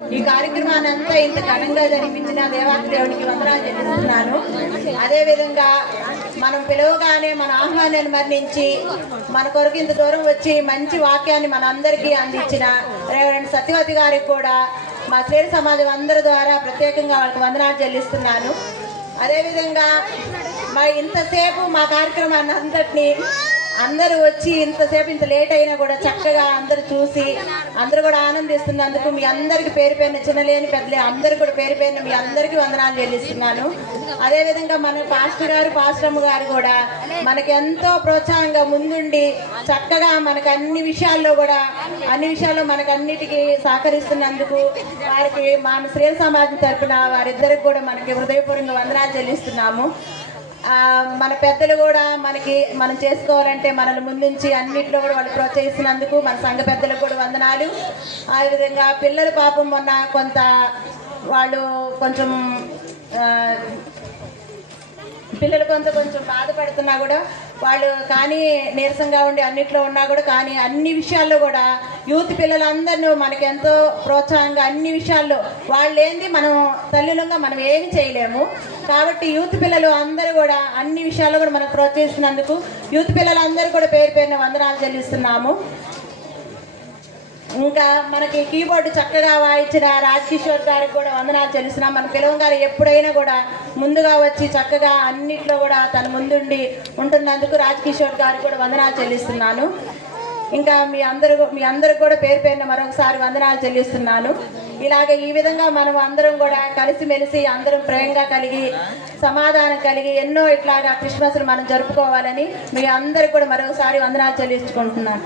ఈ కార్యక్రమాన్ని అంతా ఇంత ఘనంగా జరిపించిన దేవాతి దేవునికి వందనాలు చెల్లిస్తున్నాను. అదేవిధంగా మనం పిలవగానే మన ఆహ్వానాన్ని మరణించి మన కొరకు ఇంత దూరం వచ్చి మంచి వాక్యాన్ని మన అందరికీ అందించిన రేవరెండ్ సత్యవతి గారికి కూడా మా శ్రేయ సమాజం అందరి ద్వారా ప్రత్యేకంగా వాళ్ళకి వందనాలు చెల్లిస్తున్నాను. అదేవిధంగా మరి ఇంతసేపు మా కార్యక్రమాన్ని అంతటినీ అందరూ వచ్చి ఇంతసేపు ఇంత లేట్ అయినా కూడా చక్కగా అందరూ చూసి అందరూ కూడా ఆనందిస్తున్నందుకు మీ అందరికి పేరు పేరున చిన్నలేని పెద్దలే అందరూ కూడా పేరు పేరున మీ అందరికీ వందనాలు చెల్లిస్తున్నాను. అదేవిధంగా మన పాస్టర్ గారు పాస్టమ్మ గారు కూడా మనకి ఎంతో ప్రోత్సాహంగా ముందుండి చక్కగా మనకు అన్ని విషయాల్లో మనకు అన్నిటికీ సహకరిస్తున్నందుకు వారికి మన శ్రేయ సమాజం తరపున వారిద్దరికి కూడా మనకి హృదయపూర్వకంగా వందనాలు చెల్లిస్తున్నాము. మన పెద్దలు కూడా మనం చేసుకోవాలంటే మనల్ని ముందుంచి అన్నింటిలో కూడా వాళ్ళు ప్రోత్సహిస్తున్నందుకు మన సంఘ పెద్దలకు కూడా వందనాలు. అదేవిధంగా పిల్లలు పాపం మొన్న వాళ్ళు కొంచెం బాధపడుతున్నా కూడా వాళ్ళు కానీ నీరసంగా ఉండి అన్నిట్లో ఉన్నా కూడా కానీ అన్ని విషయాల్లో కూడా యూత్ పిల్లలందరినీ మనకి ఎంతో ప్రోత్సాహంగా అన్ని విషయాల్లో వాళ్ళు ఏంది మనం తల్లులంగా మనం ఏమి చేయలేము కాబట్టి యూత్ పిల్లలు అందరూ కూడా అన్ని విషయాల్లో కూడా మనకు ప్రోత్సహిస్తున్నందుకు యూత్ పిల్లలందరూ కూడా పేరు పేరున వందనాలు చెల్లిస్తున్నాము. ఇంకా మనకి కీబోర్డు చక్కగా వాయించిన రాజ్ కిషోర్ గారికి కూడా వందనాలు చెల్లిస్తున్నాం. మన పిల్లల గారు ఎప్పుడైనా కూడా ముందుగా వచ్చి చక్కగా అన్నిట్లో కూడా తన ముందుండి ఉంటున్నందుకు రాజ్ కిషోర్ గారికి కూడా వందనాలు చెల్లిస్తున్నాను. ఇంకా మీ అందరూ కూడా పేరు పేరున మరొకసారి వందనాలు చెల్లిస్తున్నాను. ఇలాగ ఈ విధంగా మనం అందరం కూడా కలిసిమెలిసి అందరం ప్రేమగా కలిగి సమాధానం కలిగి ఎన్నో ఇట్లాగా క్రిస్మస్లు మనం జరుపుకోవాలని మీ అందరూ కూడా మరొకసారి వందనాలు చెల్లించుకుంటున్నాను.